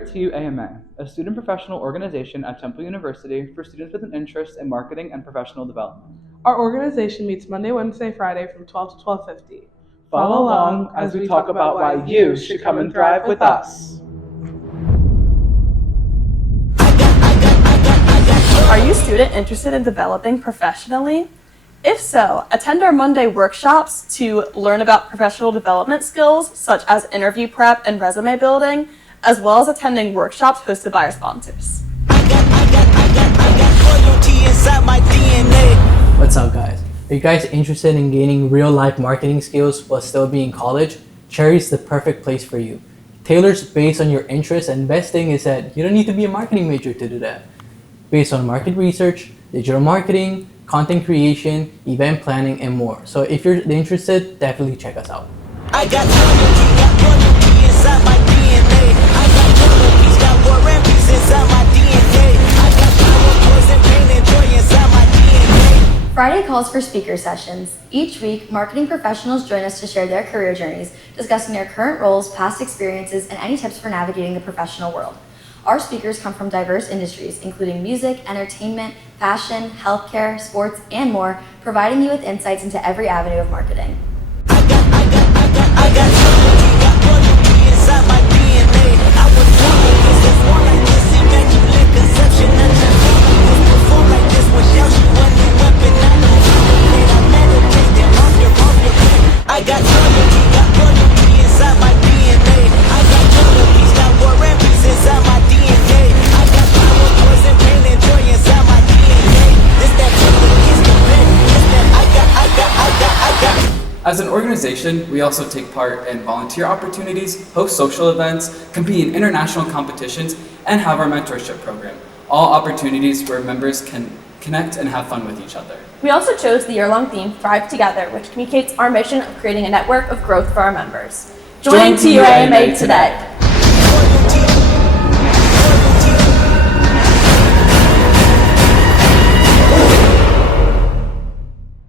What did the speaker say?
RTU AMA, a student professional organization at Temple University for students with an interest in marketing and professional development. Our organization meets Monday, Wednesday, Friday from 12 to 12:50. Follow along as we talk about why you should come and thrive with us. Are you a student interested in developing professionally? If so, attend our Monday workshops to learn about professional development skills such as interview prep and resume building, as well as attending workshops hosted by our sponsors. What's up, guys? Are you guys interested in gaining real-life marketing skills while still being in college? Cherry's the perfect place for you. Tailored based on your interests, and best thing is that you don't need to be a marketing major to do that. Based on market research, digital marketing, content creation, event planning, and more. So if you're interested, definitely check us out. I got loyalty inside my DNA. I got loyalty, got war and peace inside my DNA. I got power, poison, pain, and joy inside my DNA. Friday calls for speaker sessions. Each week, marketing professionals join us to share their career journeys, discussing their current roles, past experiences, and any tips for navigating the professional world. Our speakers come from diverse industries, including music, entertainment, fashion, healthcare, sports, and more, providing you with insights into every avenue of marketing. I got loyalty inside my DNA. I was born like this, it's born like this, immaculate conception. I just feel like this, perform like this, without you, any weapon. I meditate, then off your head. I got loyalty inside my DNA. I got loyalty, got war and peace inside my DNA. I got power, poison, pain, and joy inside my DNA. This that against the pen. This that I got. As an organization, we also take part in volunteer opportunities, host social events, compete in international competitions, and have our mentorship program. All opportunities where members can connect and have fun with each other. We also chose the year-long theme, Thrive Together, which communicates our mission of creating a network of growth for our members. Join TUAMA today.